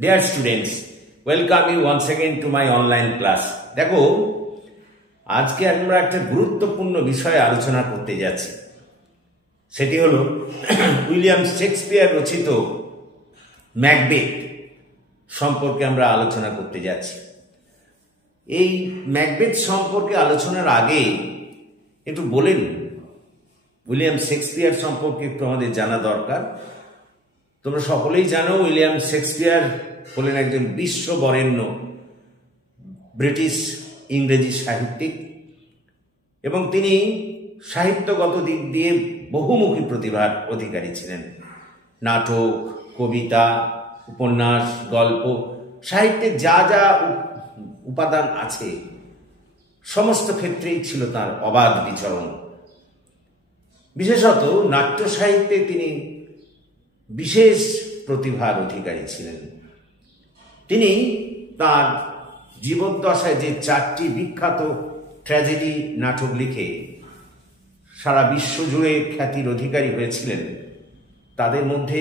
Dear students, welcome you once again to my online class. দেখো আজকে আমরা একটা গুরুত্বপূর্ণ বিষয়ে আলোচনা করতে যাচ্ছি। সেটি হলো উইলিয়াম শেক্সপিয়ার রচিত ম্যাকবেথ সম্পর্কে আমরা আলোচনা করতে যাচ্ছি। এই ম্যাকবেথ সম্পর্কে আলোচনার আগে একটু বলেন উইলিয়াম শেক্সপিয়ার সম্পর্কে একটু আমাদের জানা দরকার। তোমরা সকলেই জানো উইলিয়াম শেক্সপিয়ার হলেন একজন বিশ্ববরেণ্য ব্রিটিশ ইংরেজি সাহিত্যিক এবং তিনি সাহিত্যগত দিক দিয়ে বহুমুখী প্রতিভার অধিকারী ছিলেন। নাটক, কবিতা, উপন্যাস, গল্প, সাহিত্যের যা যা উপাদান আছে সমস্ত ক্ষেত্রেই ছিল তার অবাধ বিচরণ। বিশেষত নাট্য সাহিত্যে তিনি বিশেষ প্রতিভার অধিকারী ছিলেন। তিনি তার জীবদ্দশায় যে 4টি বিখ্যাত ট্র্যাজেডি নাটক লিখে সারা বিশ্ব জুড়ে খ্যাতির অধিকারী হয়েছিলেন, তাদের মধ্যে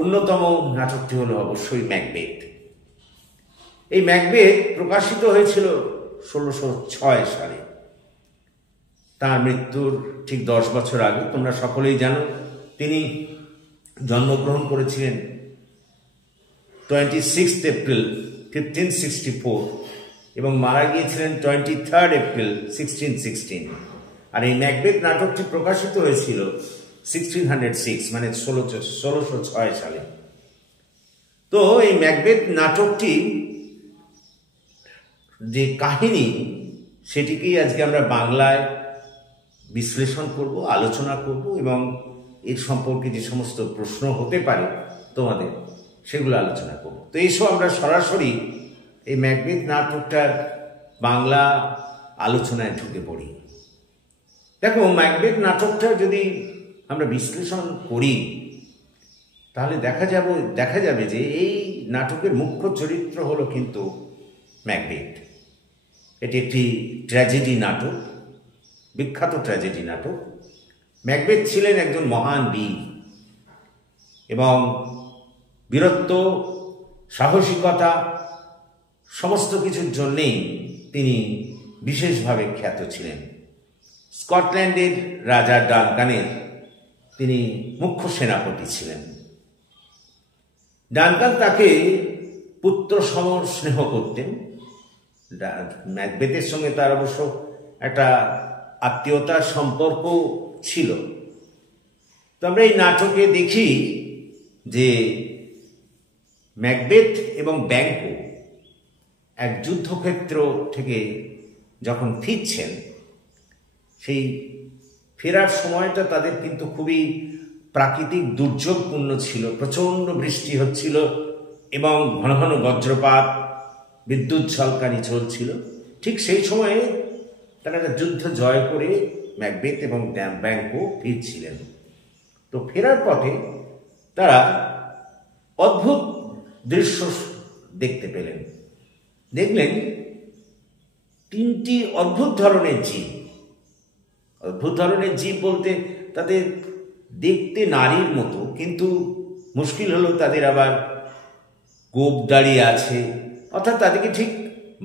অন্যতম নাটকটি হলো অবশ্যই ম্যাকবেথ। এই ম্যাকবেথ প্রকাশিত হয়েছিল 1606 সালে। তার মৃত্যুর ঠিক 10 বছর আগে। তোমরা সকলেই জানো তিনি জন্মগ্রহণ করেছিলেন 26 এপ্রিল 1564 এবং মারা গিয়েছিলেন 23 এপ্রিল 1616। আর এই ম্যাকবেথ নাটকটি প্রকাশিত হয়েছিল 1606 মানে 1606 সালে। তো এই ম্যাকবেথ নাটকটি যে কাহিনী সেটিকেই আজকে আমরা বাংলায় বিশ্লেষণ করব, আলোচনা করব এবং এর সম্পর্কে যে সমস্ত প্রশ্ন হতে পারে তোমাদের সেগুলো আলোচনা করব। তো এইসব আমরা সরাসরি এই ম্যাকবেথ নাটকটার বাংলা আলোচনায় ঢুকে পড়ি। দেখো ম্যাকবেথ নাটকটা যদি আমরা বিশ্লেষণ করি তাহলে দেখা যাবে যে এই নাটকের মুখ্য চরিত্র হলো কিন্তু ম্যাকবেথ। এটি একটি ট্র্যাজেডি নাটক, বিখ্যাত ট্র্যাজেডি নাটক। ম্যাকবেথ ছিলেন একজন মহান বীর এবং বীরত্ব, সাহসিকতা সমস্ত কিছুর জন্যেই তিনি বিশেষভাবে খ্যাত ছিলেন। স্কটল্যান্ডের রাজা ডানকানের তিনি মুখ্য সেনাপতি ছিলেন। ডানকান তাকে পুত্র সম স্নেহ করতেন। ম্যাকবেথের সঙ্গে তার অবশ্য একটা আত্মীয়তার সম্পর্ক ছিল। তো আমরা এই নাটকে দেখি যে ম্যাকবেথ এবং ব্যাংকো এক যুদ্ধক্ষেত্র থেকে যখন ফিরছেন, সেই ফেরার সময়টা তাদের কিন্তু খুবই প্রাকৃতিক দুর্যোগপূর্ণ ছিল। প্রচণ্ড বৃষ্টি হচ্ছিল এবং ঘন ঘন বজ্রপাত, বিদ্যুৎ ঝলকানি চলছিল। ঠিক সেই সময়ে তারা একটা যুদ্ধ জয় করে ম্যাকবেথ এবং ব্যাংকো ফিরছিলেন। তো ফেরার পথে তারা অদ্ভুত দৃশ্য দেখতে পেলেন। দেখলেন 3টি অদ্ভুত ধরনের জীব। অদ্ভুত ধরনের জীব বলতে তাদের দেখতে নারীর মতো, কিন্তু মুশকিল হলো তাদের আবার গোঁফ দাড়ি আছে, অর্থাৎ তাদেরকে ঠিক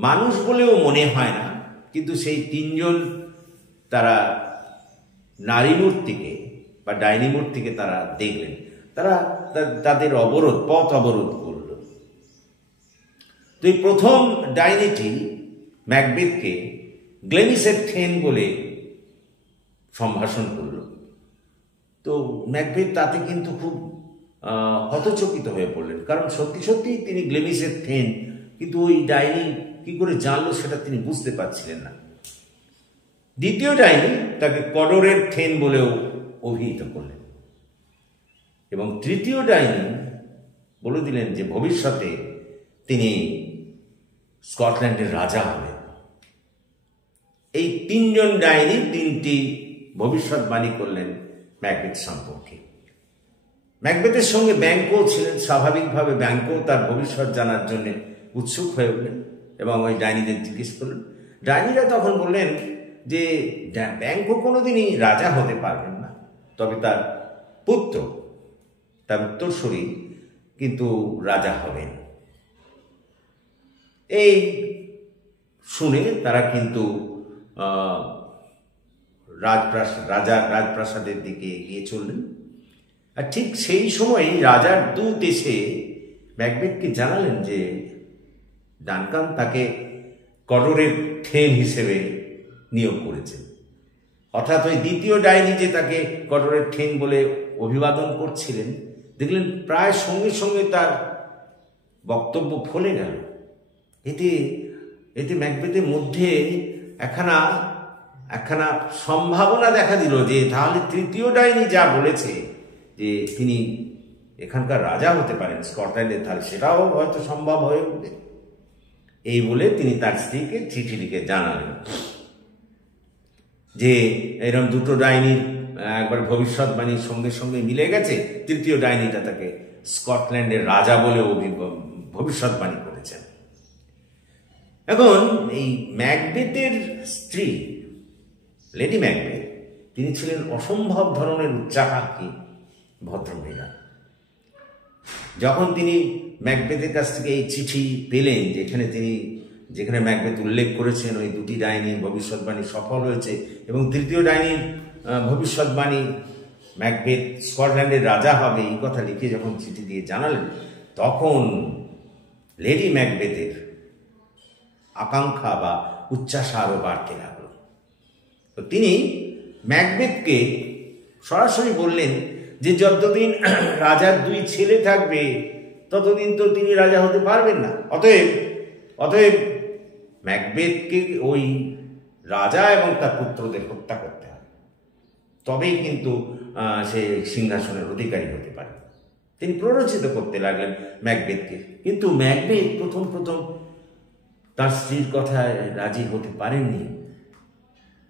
মানুষ বলেও মনে হয় না। কিন্তু সেই 3জন তারা নারী মূর্তিকে বা ডাইনি মূর্তিকে তারা দেখলেন। তারা তাদের পথ অবরোধ করল। তো এই প্রথম ডাইনিটি ম্যাকবেথকে গ্লেমিসের থেন বলে সম্ভাষণ করল। তো ম্যাকবেথ তাতে কিন্তু খুব হতচকিত হয়ে পড়লেন, কারণ সত্যি সত্যি তিনি গ্লেমিসের থেন, কিন্তু ওই ডাইনি কি করে জানলো সেটা তিনি বুঝতে পারছিলেন না। দ্বিতীয় ডাইনি তাকে কডরের থেন বলেও অভিহিত করলেন এবং তৃতীয় ডাইনি বলে দিলেন যে ভবিষ্যতে তিনি স্কটল্যান্ডের রাজা হবেন। এই 3জন ডাইনি 3টি ভবিষ্যৎবাণী করলেন ম্যাকবেথ সম্পর্কে। ম্যাকবেথের সঙ্গে ব্যাংকো ছিলেন। স্বাভাবিকভাবে ব্যাংকো তার ভবিষ্যৎ জানার জন্য উৎসুক হয়ে উঠলেন এবং ওই ডাইনিদের জিজ্ঞেস করলেন। ডাইনিরা তখন বললেন যে ব্যাংকো কোনোদিনই রাজা হতে পারবেন না, তবে তার পুত্র, তার উত্তরসূরি কিন্তু রাজা হবেন। এই শুনে তারা কিন্তু রাজার রাজপ্রাসাদের দিকে এগিয়ে চললেন। আর ঠিক সেই সময় রাজার দূত এসে ম্যাকবেথকে জানালেন যে ডানকান তাকে কটরের ঠেং হিসেবে নিয়োগ করেছেন। অর্থাৎ ওই দ্বিতীয় ডাইনি যে তাকে কটরের ঠেং বলে অভিবাদন করছিলেন, দেখলেন প্রায় সঙ্গে সঙ্গে তার বক্তব্য ফলে গেল। এতে ম্যাকবেথের মধ্যে একখানা সম্ভাবনা দেখা দিল যে তাহলে তৃতীয় ডাইনি যা বলেছে যে তিনি এখানকার রাজা হতে পারেন স্কটল্যান্ডের, তাহলে সেটাও হয়তো সম্ভব হয়ে উঠবে। এই বলে তিনি তার স্ত্রীকে চিঠি লিখে জানালেন যে এরকম দুটো ডাইনির একবার ভবিষ্যৎবাণীর সঙ্গে সঙ্গে মিলে গেছে, তৃতীয় ডাইনিটা তাকে স্কটল্যান্ডের রাজা বলে ভবিষ্যৎবাণী করেছেন। এখন এই ম্যাকবেথের স্ত্রী লেডি ম্যাকবেথ, তিনি ছিলেন অসম্ভব ধরনের উচ্চাকাঙ্ক্ষী ভদ্রমহিলা। যখন তিনি ম্যাকবেথের কাছ থেকে এই চিঠি পেলেন যেখানে ম্যাকবেথ উল্লেখ করেছেন ওই দুটি ডাইনির ভবিষ্যৎবাণী সফল হয়েছে এবং তৃতীয় ডাইনির ভবিষ্যৎবাণী ম্যাকবেথ স্কটল্যান্ডের রাজা হবে, এই কথা লিখে যখন চিঠি দিয়ে জানালেন, তখন লেডি ম্যাকবেথের আকাঙ্ক্ষা বা উচ্চাসা আরও বাড়তে লাগলো। তো তিনি ম্যাকবেথকে সরাসরি বললেন যে যতদিন রাজার দুই ছেলে থাকবে ততদিন তো তিনি রাজা হতে পারবেন না। অতএব ম্যাকবেথকে ওই রাজা এবং তার পুত্রদের হত্যা করতে হবে, তবেই কিন্তু সে সিংহাসনের অধিকারী হতে পারে। তিনি প্ররোচিত করতে লাগলেন ম্যাকবেথকে। কিন্তু ম্যাকবেথ প্রথম তার স্ত্রীর কথায় রাজি হতে পারেননি,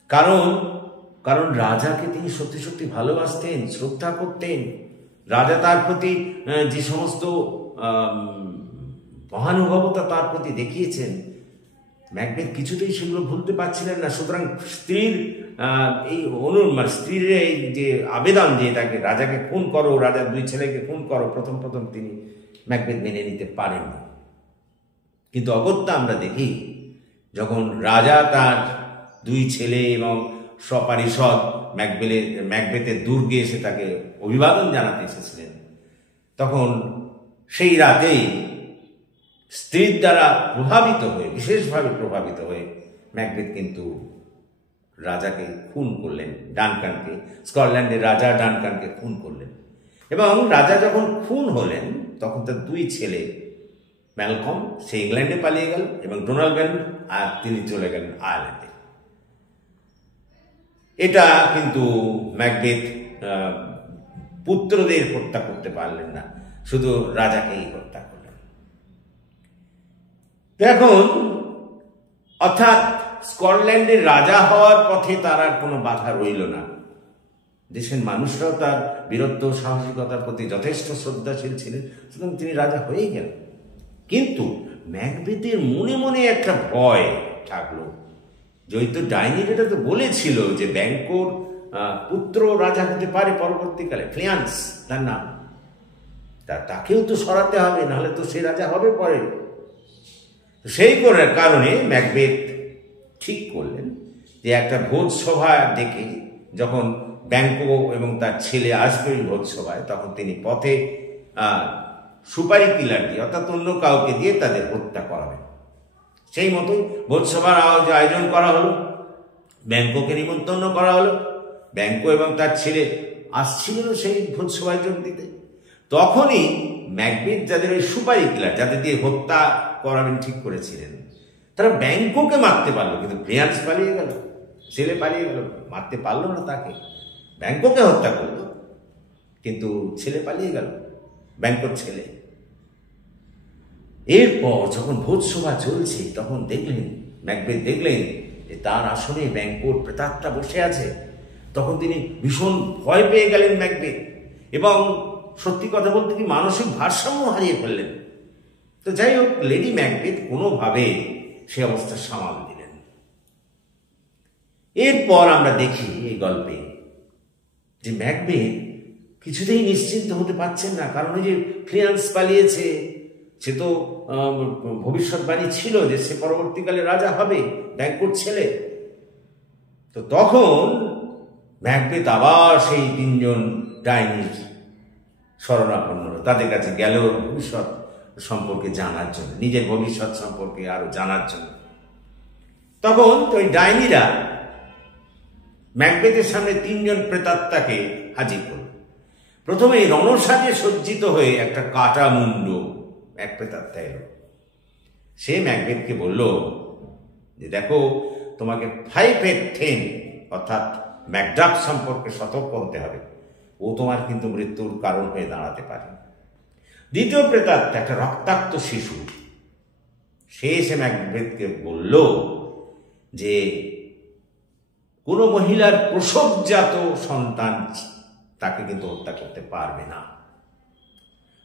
কারণ রাজাকে তিনি সত্যি সত্যি ভালোবাসতেন, শ্রদ্ধা করতেন। রাজা তার প্রতি যে সমস্ত মহানুভবতা তার প্রতি দেখিয়েছেন, ম্যাকবেথ কিছুতেই সেগুলো ভুলতে পারছিলেন না। সুতরাং স্ত্রীর এই স্ত্রীর এই যে আবেদন যে তাকে রাজাকে খুন করো, রাজার দুই ছেলেকে খুন করো, প্রথম তিনি ম্যাকবেথ মেনে নিতে পারেননি। কিন্তু অগত্যা আমরা দেখি যখন রাজা তার দুই ছেলে এবং সপারিষদ ম্যাকবেথের দুর্গে এসে তাকে অভিবাদন জানাতে এসেছিলেন, তখন সেই রাতেই স্ত্রীর দ্বারা বিশেষভাবে প্রভাবিত হয়ে ম্যাকবেথ কিন্তু রাজাকে খুন করলেন, ডানকানকে, স্কটল্যান্ডের রাজা ডানকানকে খুন করলেন। এবং রাজা যখন খুন হলেন তখন তার দুই ছেলে ম্যালকম সে ইংল্যান্ডে পালিয়ে গেল এবং ডোনাল্ড আর তিনি চলে গেলেন আয়ারল্যান্ডে। এটা কিন্তু ম্যাকবেথ পুত্রদের হত্যা করতে পারলেন না, শুধু রাজাকেই হত্যা করলেন। দেখুন, অর্থাৎ স্কটল্যান্ডের রাজা হওয়ার পথে তার আর কোনো বাধা রইল না। দেশের মানুষরাও তার বীরত্ব সাহসিকতার প্রতি যথেষ্ট শ্রদ্ধাশীল ছিলেন, সুতরাং তিনি রাজা হয়েই গেলেন। কিন্তু ম্যাকবেথের মনে মনে একটা ভয় থাকলো, যেহেতু ডাইনি এটা তো বলেছিল যে ব্যাংকোর পুত্র রাজা হতে পারে পরবর্তীকালে, ফ্লিয়ান্স তার নাম, তাকেও তো সরাতে হবে, নাহলে তো সে রাজা হবে পরে। সেই কারণে ম্যাকবেথ ঠিক করলেন যে একটা ভোজসভা ডেকে যখন ব্যাংকো এবং তার ছেলে আসবে ওই ভোজসভায়, তখন তিনি পথে সুপারি কিলার দিয়ে অর্থাৎ অন্য কাউকে দিয়ে তাদের হত্যা করাবেন। সেই মতোই ভোজসভার আয়োজন করা হলো, ব্যাংকোকে নিমন্ত্রণ করা হলো। ব্যাংকো এবং তার ছেলে আসছিলেন সেই ভোজসভায় যোগ দিতে। তখনই ম্যাকবেথ যাদের ওই সুপারি কিলার যাদের দিয়ে হত্যা করাবেন ঠিক করেছিলেন, তারা ব্যাংকোকে মারতে পারলো, কিন্তু ফ্লিয়ান্স পালিয়ে গেল, ছেলে পালিয়ে গেল, মারতে পারলো না তাকে। ব্যাংকোকে হত্যা করলো কিন্তু ছেলে পালিয়ে গেল, ব্যাংকোর ছেলে। এরপর যখন ভোজসভা চলছে তখন ম্যাকবেথ দেখলেন যে তার আসনে ব্যাংকোর প্রেতাত্মা বসে আছে। তখন তিনি ভীষণ ভয় পেয়ে গেলেন ম্যাকবেথ, এবং সত্যি কথা বলতে কি মানসিক ভারসাম্য হারিয়ে ফেললেন। তো যাই হোক, লেডি ম্যাকবেথ কোনোভাবে সে অবস্থা সামাল দিলেন। এরপর আমরা দেখি এই গল্পে যে ম্যাকবেথ কিছুতেই নিশ্চিন্ত হতে পারছেন না, কারণ ওই যে ফ্লিয়ান্স পালিয়েছে, সে তো ভবিষ্যৎবাণী ছিল যে সে পরবর্তীকালে রাজা হবে, ব্যাংকোর ছেলে। তো তখন ম্যাকবেথ আবার সেই তিনজন ডাইনির শরণাপন্ন, তাদের কাছে গেল ভবিষ্যৎ সম্পর্কে জানার জন্য, নিজের ভবিষ্যৎ সম্পর্কে আরো জানার জন্য। তখন ওই ডাইনিরা ম্যাকবেথের সামনে তিনজন প্রেতাত্মাকে হাজির করল। প্রথমে রণসাজে সজ্জিত হয়ে একটা কাটা মুন্ড এক প্রেতাত্মা এলো। সে ম্যাকবেথকে বলল যে দেখো, তোমাকে 5/10 অর্থাৎ ম্যাকডাফ সম্পর্কে সতর্ক হতে হবে, ও তোমার কিন্তু মৃত্যুর কারণ হয়ে দাঁড়াতে পারে। দ্বিতীয় প্রেতাত্মা একটা রক্তাক্ত শিশু, সে এসে ম্যাকবেথকে বলল যে কোনো মহিলার প্রসবজাত সন্তান তাকে কিন্তু হত্যা করতে পারবে না।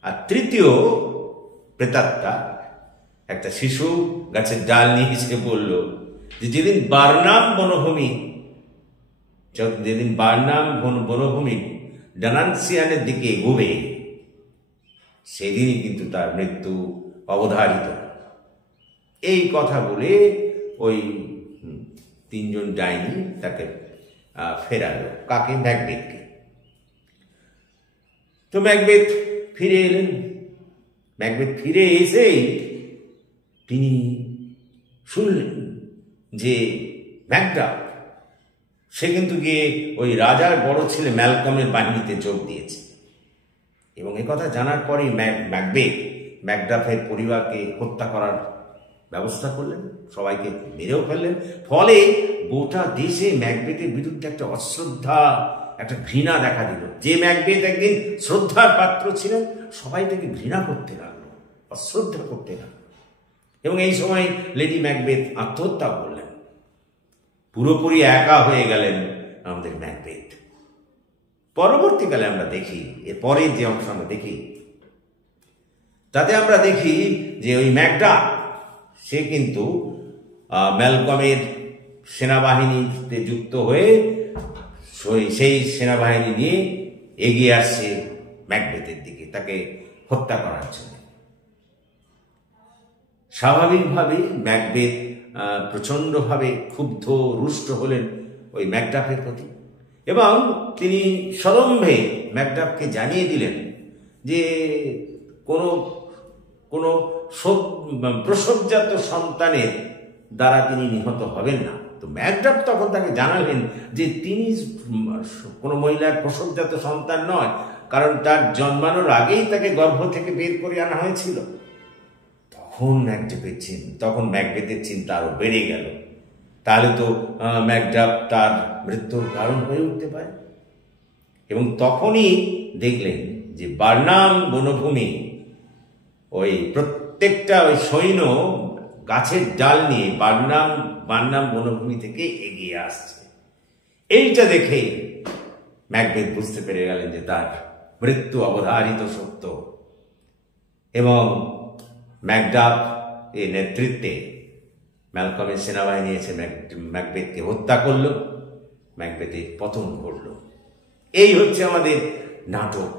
আর তৃতীয় প্রেতাত্মা একটা শিশু গাছের ডাল নিয়ে এসে বলল যে যেদিন বার্নাম বনভূমি ডানান্সিয়ানের দিকে এগোবে, সেদিনই কিন্তু তার মৃত্যু অবধারিত। এই কথা বলে ওই তিনজন ডাইনি তাকে ফেরালো। কাকে? ম্যাকবেথকে। তো ম্যাকবেথ ফিরে এলেন। ম্যাকবেথ ফিরে এসেই তিনি শুনলেন যে ম্যাকডাফ সে কিন্তু গিয়ে ওই রাজার বড় ছেলে ম্যালকমের বাহিনীতে যোগ দিয়েছে। এবং একথা জানার পরেই ম্যাকবেথ ম্যাকডাফের পরিবারকে হত্যা করার ব্যবস্থা করলেন, সবাইকে মেরেও ফেললেন। ফলে গোটা দেশে ম্যাকবেথের বিরুদ্ধে একটা অশ্রদ্ধা, একটা ঘৃণা দেখা দিল। যে ম্যাকবেথ একদিন শ্রদ্ধার পাত্র ছিলেন, সবাই তাকে ঘৃণা করতে লাগলো, অশ্রদ্ধা করতে লাগলো। এবং এই সময় লেডি ম্যাকবেথ আত্মহত্যা করলেন। পুরোপুরি একা হয়ে গেলেন আমাদের ম্যাকবেথ। পরবর্তীকালে আমরা দেখি, এর পরের যে অংশ আমরা দেখি, তাতে আমরা দেখি যে ওই ম্যাকডাফ সে কিন্তু ম্যালকমের সেনাবাহিনীতে যুক্ত হয়ে সেই সেনাবাহিনী নিয়ে এগিয়ে আসছে ম্যাকবেথের দিকে, তাকে হত্যা করার জন্য। স্বাভাবিকভাবে ম্যাকবেথ প্রচণ্ডভাবে ক্ষুব্ধ, রুষ্ট হলেন ওই ম্যাকডাফের প্রতি, এবং তিনি সরম্ভে ম্যাকডাফকে জানিয়ে দিলেন যে কোনো প্রসবজাত সন্তানের দ্বারা তিনি নিহত হবেন না। তো ম্যাকডাফ তখন তাকে জানালেন যে তিনি কোনো মহিলার প্রসবজাত সন্তান নয়, কারণ তার জন্মানোর আগেই তাকে গর্ভ থেকে বের করে আনা হয়েছিল। তখন ম্যাকবেথের চিন্তা আরো বেড়ে গেল, তাহলে তো ম্যাকডাফ তার মৃত্যুর কারণ হয়ে উঠতে পারে। এবং তখনই দেখলেন যে বার্নাম বনভূমি ওই প্রত্যেকটা ওই সৈন্য গাছের ডাল নিয়ে বার্নাম বনভূমি থেকে এগিয়ে আসছে। এইটা দেখে ম্যাকবেথ বুঝতে পেরে গেলেন যে তার মৃত্যু অবধারিত সত্য। এবং ম্যাকডাফ এর নেতৃত্বে ম্যালকমের সেনাবাহিনী এসে ম্যাকবেথকে হত্যা করলো, ম্যাকবেথের পতন ঘটল। এই হচ্ছে আমাদের নাটক।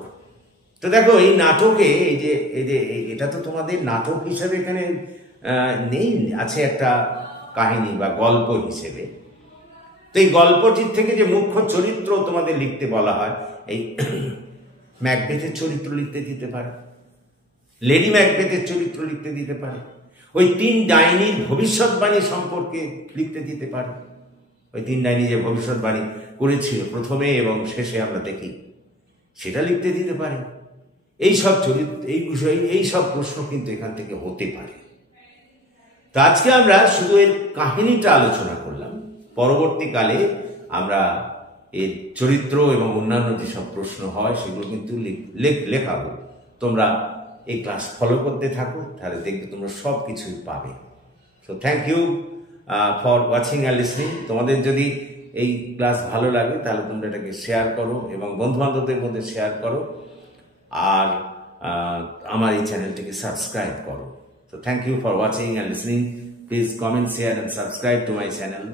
তো দেখো, এই নাটকে এই যে এটা তো তোমাদের নাটক হিসেবে এখানে নেই, আছে একটা কাহিনী বা গল্প হিসেবে। তো এই গল্পটির থেকে যে মুখ্য চরিত্র তোমাদের লিখতে বলা হয়, এই ম্যাকবেথের চরিত্র লিখতে দিতে পারে, লেডি ম্যাকবেথের চরিত্র লিখতে দিতে পারে, ওই তিন ডাইনির ভবিষ্যৎবাণী সম্পর্কে লিখতে দিতে পারে। ওই তিন ডাইনি যে ভবিষ্যৎবাণী করেছিল প্রথমে এবং শেষে আমরা দেখি, সেটা লিখতে দিতে পারে। এইসব চরিত্র, এই বিষয়ে এইসব প্রশ্ন কিন্তু এখান থেকে হতে পারে। তো আজকে আমরা শুধু এর কাহিনীটা আলোচনা করলাম। পরবর্তীকালে আমরা এর চরিত্র এবং অন্যান্য যেসব প্রশ্ন হয় সেগুলো কিন্তু লেখাবো। তোমরা এই ক্লাস ফলো করতে থাকো, তাহলে দেখবে তোমরা সব কিছুই পাবে। So thank you for watching আর লিসনিং। তোমাদের যদি এই ক্লাস ভালো লাগে তাহলে তোমরা এটাকে শেয়ার করো এবং বন্ধুবান্ধবদের মধ্যে শেয়ার করো, আর আমার এই চ্যানেলটিকে সাবস্ক্রাইব করো। So thank you for watching and listening. Please comment, share and subscribe to my channel.